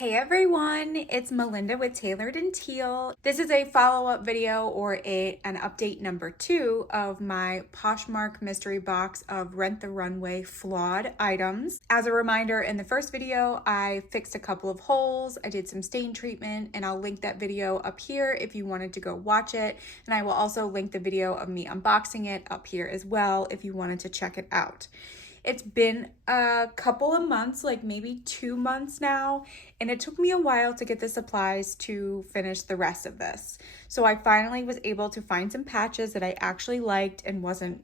Hey everyone, it's Melinda with Tailored and Teal. This is a follow-up video or an update number 2 of my Poshmark mystery box of Rent the Runway flawed items. As a reminder, in the first video, I fixed a couple of holes, I did some stain treatment, and I'll link that video up here if you wanted to go watch it. And I will also link the video of me unboxing it up here as well if you wanted to check it out. It's been a couple of months, like maybe 2 months now, and it took me a while to get the supplies to finish the rest of this. So I finally was able to find some patches that I actually liked and wasn't,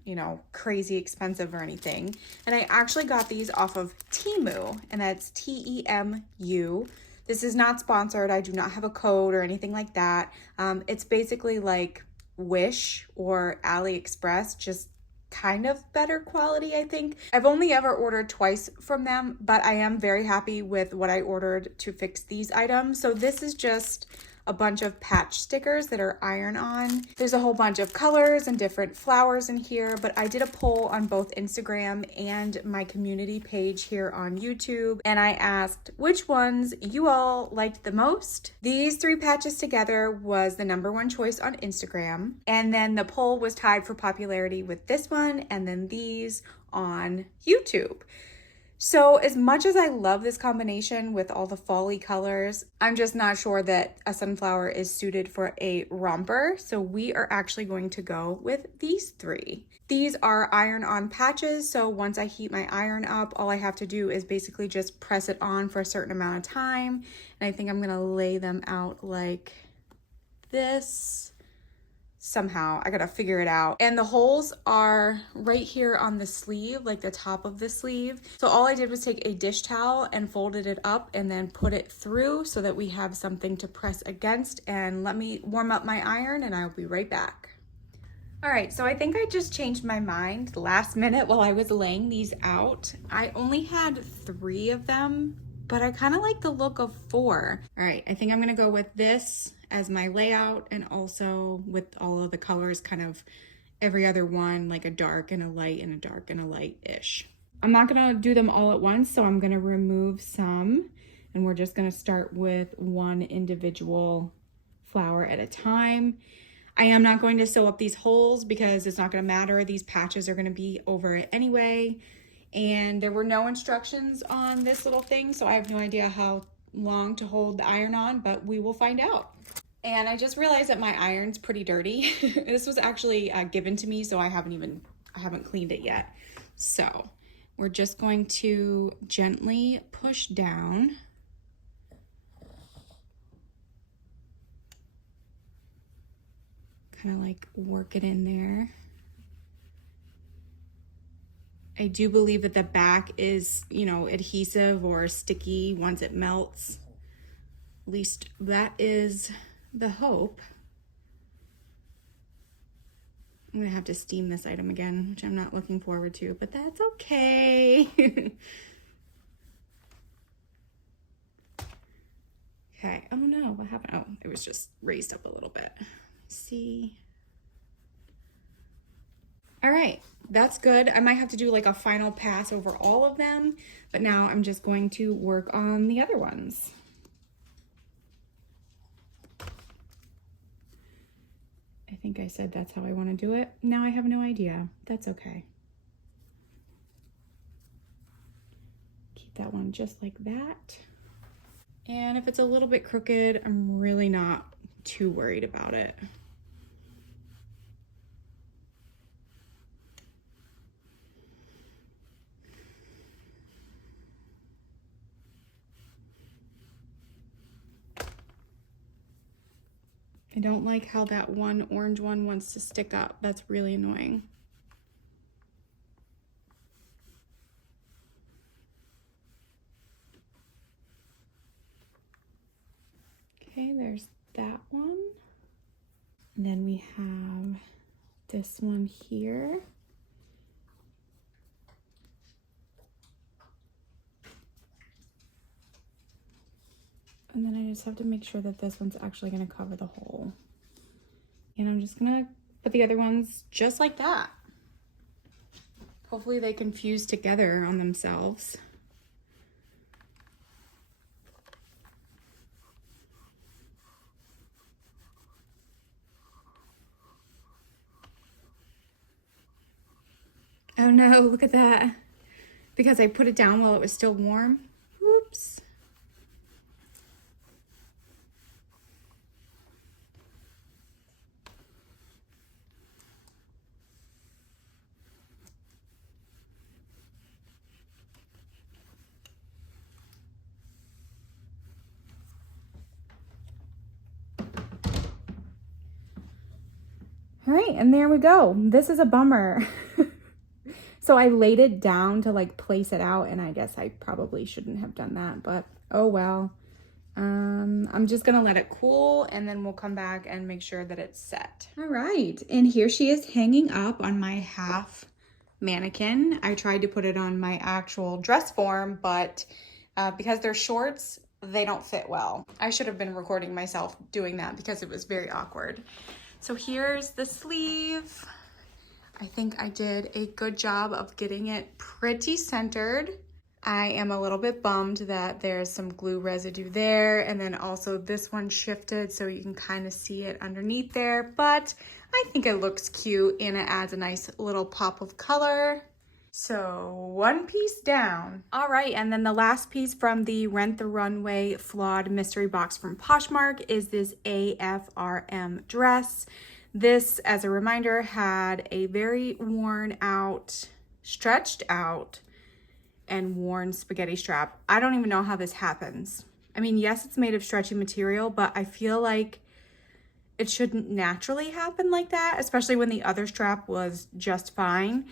crazy expensive or anything. And I actually got these off of Temu, and that's T-E-M-U. This is not sponsored. I do not have a code or anything like that. It's basically like Wish or AliExpress, just kind of better quality, I think. I've only ever ordered twice from them, but I am very happy with what I ordered to fix these items. So this is just a bunch of patch stickers that are iron-on. There's a whole bunch of colors and different flowers in here, but I did a poll on both Instagram and my community page here on YouTube, and I asked which ones you all liked the most. These 3 patches together was the #1 choice on Instagram, and then the poll was tied for popularity with this one and then these on YouTube. So as much as I love this combination with all the fall-y colors, I'm just not sure that a sunflower is suited for a romper. So we are actually going to go with these 3. These are iron-on patches. So once I heat my iron up, all I have to do is basically just press it on for a certain amount of time. And I think I'm gonna lay them out like this. Somehow, I gotta figure it out. And the holes are right here on the sleeve, like the top of the sleeve. So all I did was take a dish towel and folded it up and then put it through so that we have something to press against. And let me warm up my iron and I'll be right back. All right, so I think I just changed my mind last minute while I was laying these out. I only had 3 of them, but I kind of like the look of 4. All right, I think I'm gonna go with this as my layout, and also with all of the colors, kind of every other one, like a dark and a light and a dark and a light-ish. I'm not gonna do them all at once, so I'm gonna remove some, and we're just gonna start with one individual flower at a time. I am not going to sew up these holes because it's not gonna matter. These patches are gonna be over it anyway. And there were no instructions on this little thing, so I have no idea how long to hold the iron on, but we will find out. And I just realized that my iron's pretty dirty. This was actually given to me, so I haven't cleaned it yet. So we're just going to gently push down. Kind of like work it in there. I do believe that the back is, adhesive or sticky once it melts. At least that is the hope. I'm gonna have to steam this item again, which I'm not looking forward to, but that's okay. Okay, oh no, what happened? Oh, it was just raised up a little bit. Let's see. All right, that's good. I might have to do like a final pass over all of them, but now I'm just going to work on the other ones. I think I said that's how I want to do it. Now I have no idea. That's okay. Keep that one just like that. And if it's a little bit crooked, I'm really not too worried about it. I don't like how that one orange one wants to stick up. That's really annoying. Okay, there's that one. And then we have this one here. And then I just have to make sure that this one's actually gonna cover the hole. And I'm just gonna put the other ones just like that. Hopefully they can fuse together on themselves. Oh no, look at that. Because I put it down while it was still warm. Oops. All right, and there we go. This is a bummer. So I laid it down to like place it out, and I guess I probably shouldn't have done that, but oh well. I'm just gonna let it cool, and then we'll come back and make sure that it's set. All right, and here she is hanging up on my half mannequin. I tried to put it on my actual dress form, but because they're shorts, they don't fit well. I should have been recording myself doing that because it was very awkward. So here's the sleeve. I think I did a good job of getting it pretty centered. I am a little bit bummed that there's some glue residue there, and then also this one shifted so you can kind of see it underneath there, but I think it looks cute and it adds a nice little pop of color. So one piece down. All right, and then the last piece from the Rent the Runway flawed mystery box from Poshmark is this AFRM dress. This, as a reminder, had a very worn out, stretched out, and worn spaghetti strap. I don't even know how this happens. I mean, yes, it's made of stretchy material, but I feel like it shouldn't naturally happen like that, especially when the other strap was just fine.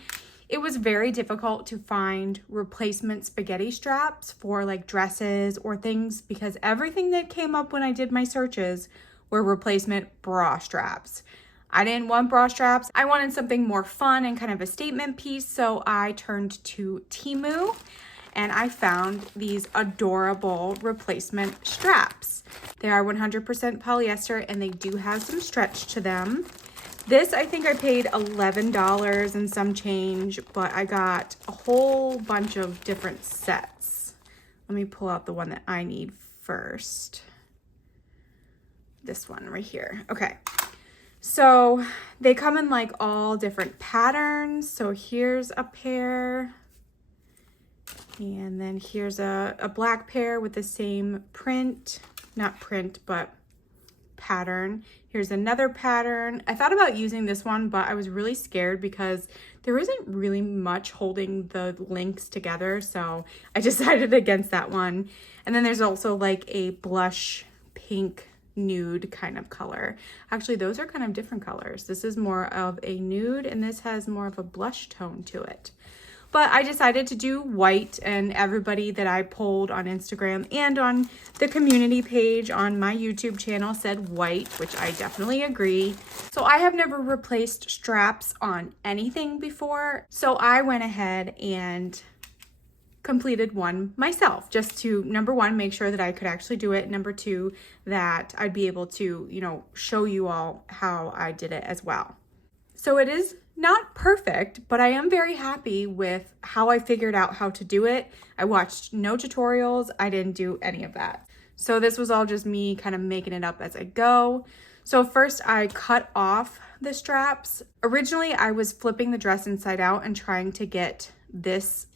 It was very difficult to find replacement spaghetti straps for like dresses or things because everything that came up when I did my searches were replacement bra straps. I didn't want bra straps. I wanted something more fun and kind of a statement piece, so I turned to Temu and I found these adorable replacement straps. They are 100% polyester and they do have some stretch to them. This, I think I paid $11 and some change, but I got a whole bunch of different sets. Let me pull out the one that I need first. This one right here. Okay. So they come in like all different patterns. So here's a pair. And then here's a black pair with the same print. Not print, but pattern. Here's another pattern. I thought about using this one, but I was really scared because there isn't really much holding the links together. So I decided against that one. And then there's also like a blush pink nude kind of color. Actually, those are kind of different colors. This is more of a nude and this has more of a blush tone to it. But I decided to do white, and everybody that I polled on Instagram and on the community page on my YouTube channel said white, which I definitely agree. So I have never replaced straps on anything before. So I went ahead and completed one myself, just to, number one, make sure that I could actually do it. Number two, that I'd be able to, you know, show you all how I did it as well. So it is not perfect, but I am very happy with how I figured out how to do it. I watched no tutorials. I didn't do any of that. So this was all just me kind of making it up as I go. So first I cut off the straps. Originally I was flipping the dress inside out and trying to get this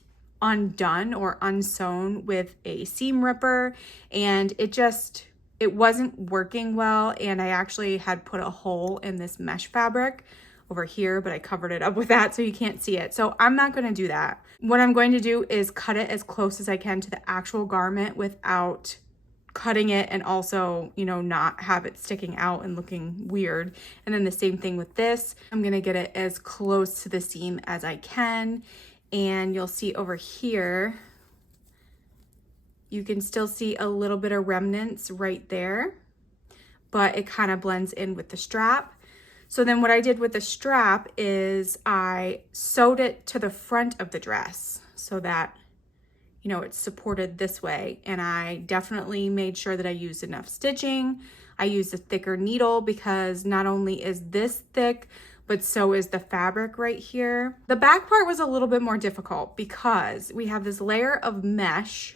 undone or unsewn with a seam ripper, and it wasn't working well, and I actually had put a hole in this mesh fabric over here, but I covered it up with that so you can't see it. So I'm not going to do that. What I'm going to do is cut it as close as I can to the actual garment without cutting it, and also, you know, not have it sticking out and looking weird. And then the same thing with this. I'm going to get it as close to the seam as I can. And you'll see over here, you can still see a little bit of remnants right there, but it kind of blends in with the strap. So then what I did with the strap is I sewed it to the front of the dress so that, you know, it's supported this way. And I definitely made sure that I used enough stitching. I used a thicker needle because not only is this thick, but so is the fabric right here. The back part was a little bit more difficult because we have this layer of mesh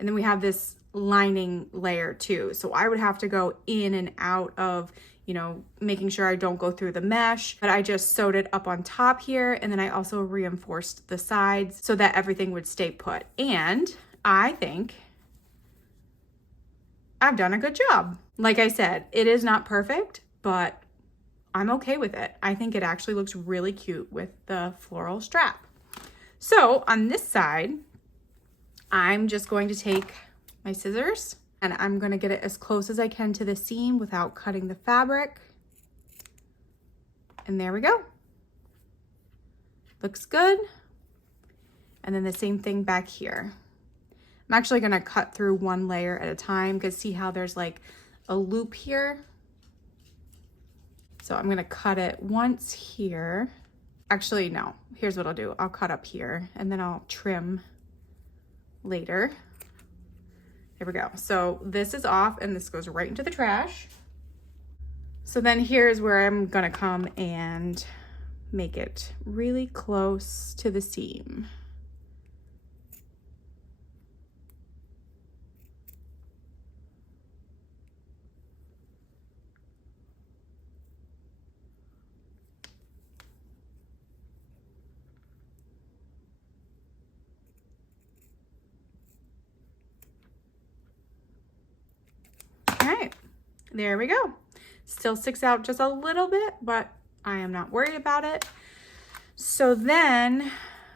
and then we have this lining layer too. So I would have to go in and out of, you know, making sure I don't go through the mesh, but I just sewed it up on top here. And then I also reinforced the sides so that everything would stay put. And I think I've done a good job. Like I said, it is not perfect, but I'm okay with it. I think it actually looks really cute with the floral strap. So on this side, I'm just going to take my scissors and I'm going to get it as close as I can to the seam without cutting the fabric. And there we go. Looks good. And then the same thing back here. I'm actually going to cut through one layer at a time because see how there's like a loop here? So I'm going to cut it once here. Actually, no, here's what I'll do. I'll cut up here and then I'll trim later. There we go. So this is off and this goes right into the trash. So then here's where I'm gonna come and make it really close to the seam. All right, there we go. Still sticks out just a little bit, but I am not worried about it. So then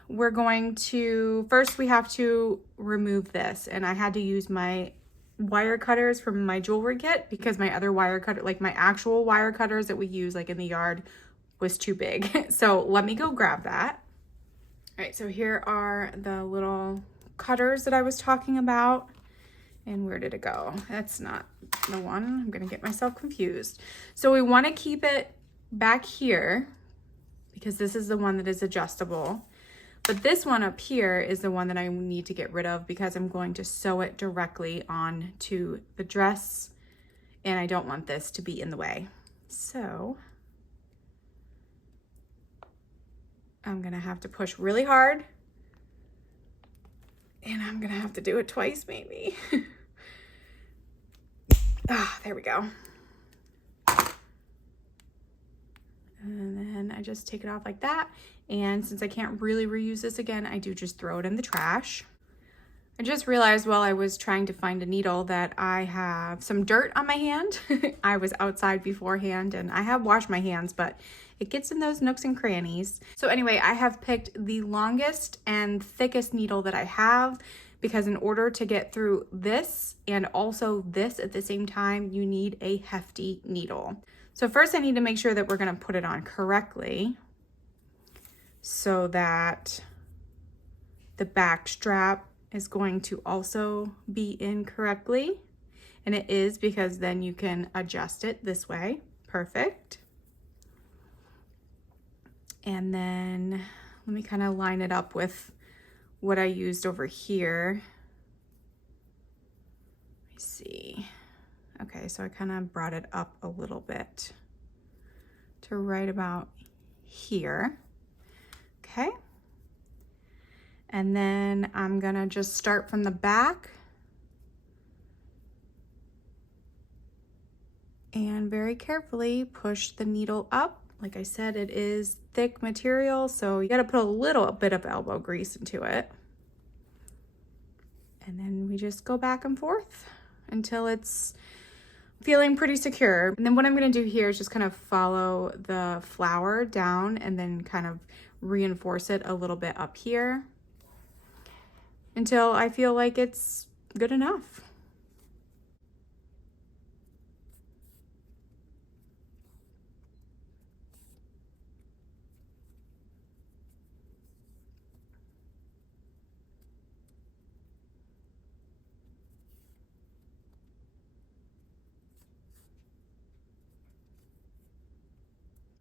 we're going to, first we have to remove this. And I had to use my wire cutters from my jewelry kit because my other wire cutter, like my actual wire cutters that we use like in the yard was too big. So let me go grab that. All right, so here are the little cutters that I was talking about. And where did it go? That's not the one. I'm gonna get myself confused. So we wanna keep it back here because this is the one that is adjustable. But this one up here is the one that I need to get rid of because I'm going to sew it directly onto the dress and I don't want this to be in the way. So I'm gonna have to push really hard and I'm gonna have to do it twice maybe. There we go. And then I just take it off like that. And since I can't really reuse this again, I do just throw it in the trash. I just realized while I was trying to find a needle that I have some dirt on my hand. I was outside beforehand and I have washed my hands, but it gets in those nooks and crannies. So anyway, I have picked the longest and thickest needle that I have because in order to get through this and also this at the same time, you need a hefty needle. So first I need to make sure that we're gonna put it on correctly so that the back strap is going to also be in correctly. And it is because then you can adjust it this way. Perfect. And then let me kind of line it up with what I used over here. Let me see. Okay, so I kind of brought it up a little bit to right about here. Okay. And then I'm gonna just start from the back and very carefully push the needle up. Like I said, it is thick material, so you gotta put a little bit of elbow grease into it. And then we just go back and forth until it's feeling pretty secure. And then what I'm gonna do here is just kind of follow the flower down and then kind of reinforce it a little bit up here until I feel like it's good enough.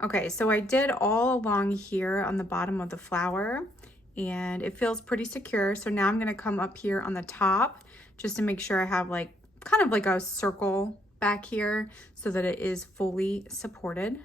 Okay, so I did all along here on the bottom of the flower and it feels pretty secure. So now I'm gonna come up here on the top just to make sure I have like kind of like a circle back here so that it is fully supported.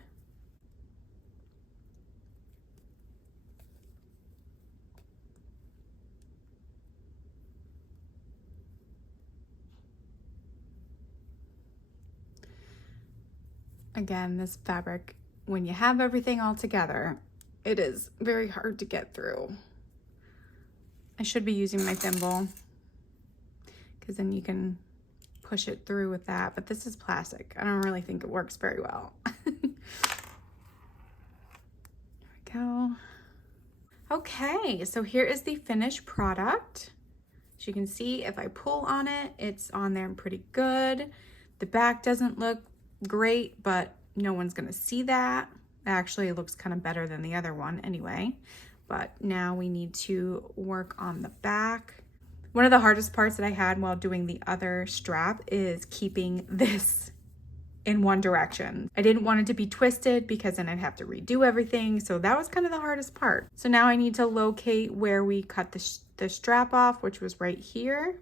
Again, this fabric, when you have everything all together, it is very hard to get through. I should be using my thimble because then you can push it through with that, but this is plastic. I don't really think it works very well. There we go. Okay, so here is the finished product. As you can see, if I pull on it, it's on there pretty good. The back doesn't look great, but no one's gonna see that. Actually, it looks kind of better than the other one anyway. But now we need to work on the back. One of the hardest parts that I had while doing the other strap is keeping this in one direction. I didn't want it to be twisted because then I'd have to redo everything. So that was kind of the hardest part. So now I need to locate where we cut the strap off, which was right here.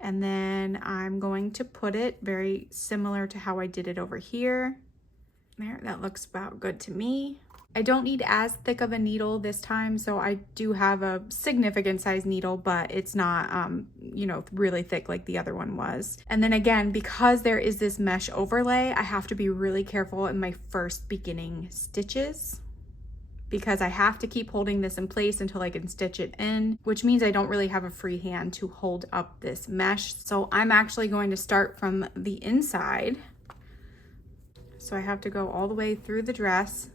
And then I'm going to put it very similar to how I did it over here. There, that looks about good to me. I don't need as thick of a needle this time, so I do have a significant size needle, but it's not, you know, really thick like the other one was. And then again, because there is this mesh overlay, I have to be really careful in my first beginning stitches because I have to keep holding this in place until I can stitch it in, which means I don't really have a free hand to hold up this mesh. So I'm actually going to start from the inside. So I have to go all the way through the dress,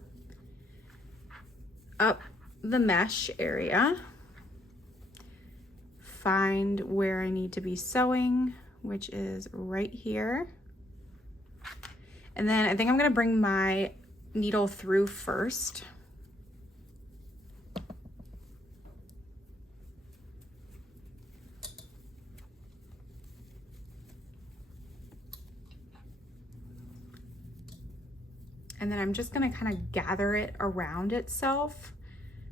up the mesh area, find where I need to be sewing, which is right here. And then I think I'm gonna bring my needle through first. And then I'm just gonna kind of gather it around itself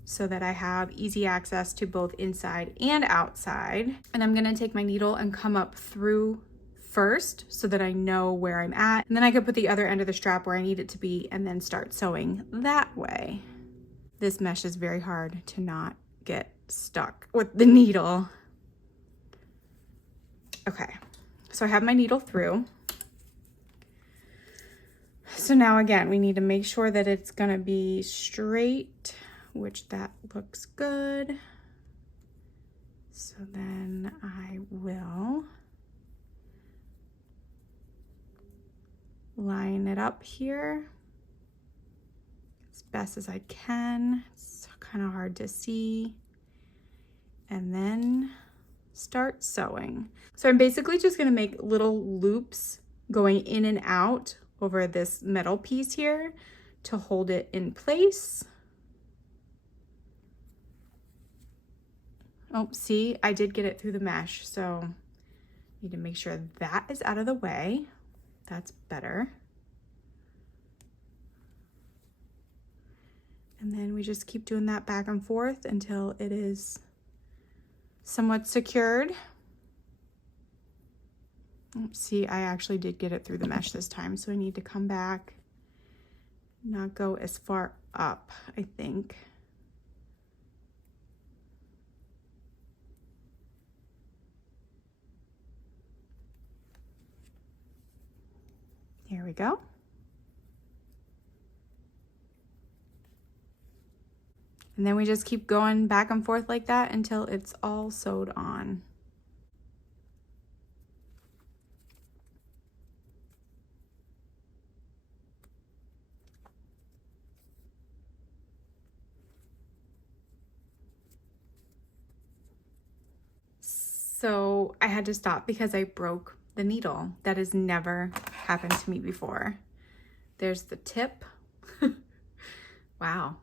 so that I have easy access to both inside and outside. And I'm gonna take my needle and come up through first so that I know where I'm at. And then I can put the other end of the strap where I need it to be and then start sewing that way. This mesh is very hard to not get stuck with the needle. Okay, so I have my needle through. So now again, we need to make sure that it's gonna be straight, which that looks good. So then I will line it up here as best as I can. It's kind of hard to see. And then start sewing. So I'm basically just gonna make little loops going in and out over this metal piece here to hold it in place. Oh, see, I did get it through the mesh, so need to make sure that is out of the way. That's better. And then we just keep doing that back and forth until it is somewhat secured. See, I actually did get it through the mesh this time, so I need to come back, not go as far up, I think. Here we go. And then we just keep going back and forth like that until it's all sewed on. So I had to stop because I broke the needle. That has never happened to me before. There's the tip. Wow.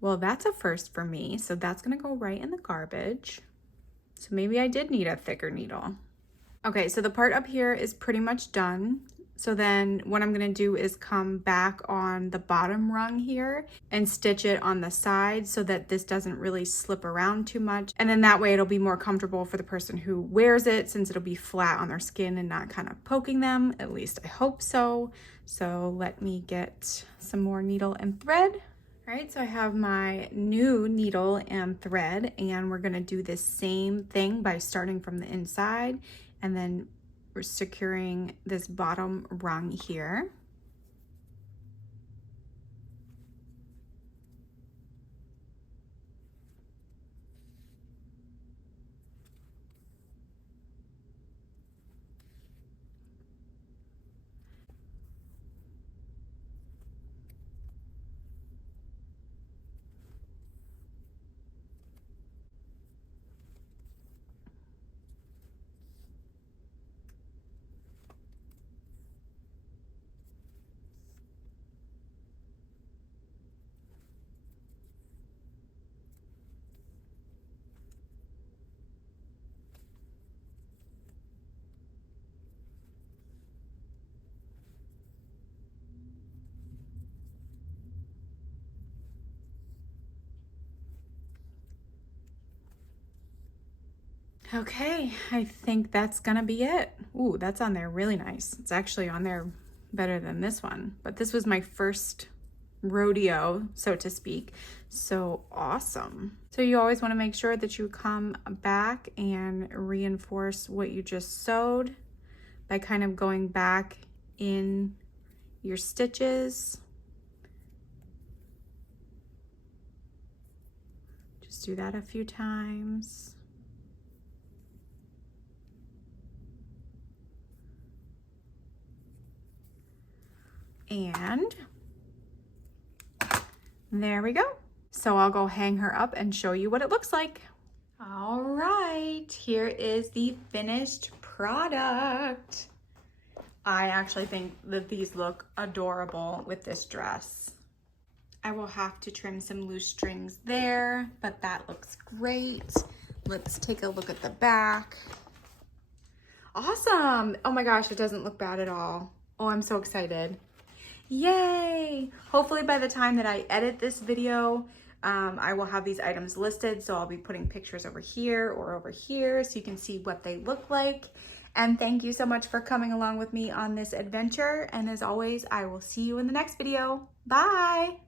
Well, that's a first for me. So that's gonna go right in the garbage. So maybe I did need a thicker needle. Okay, so the part up here is pretty much done. So then what I'm gonna do is come back on the bottom rung here and stitch it on the side so that this doesn't really slip around too much. And then that way it'll be more comfortable for the person who wears it, since it'll be flat on their skin and not kind of poking them. At least I hope so. So let me get some more needle and thread. All right, so I have my new needle and thread, and we're gonna do this same thing by starting from the inside and then securing this bottom rung here. Okay, I think that's gonna be it. Ooh, that's on there really nice. It's actually on there better than this one, but this was my first rodeo, so to speak. So awesome. So you always want to make sure that you come back and reinforce what you just sewed by kind of going back in your stitches. Just do that a few times. And there we go. So I'll go hang her up and show you what it looks like. All right, here is the finished product. I actually think that these look adorable with this dress. I will have to trim some loose strings there, but that looks great. Let's take a look at the back. Awesome. Oh my gosh, it doesn't look bad at all. Oh, I'm so excited. Yay! Hopefully by the time that I edit this video, I will have these items listed. So I'll be putting pictures over here or over here so you can see what they look like. And thank you so much for coming along with me on this adventure. And as always, I will see you in the next video. Bye!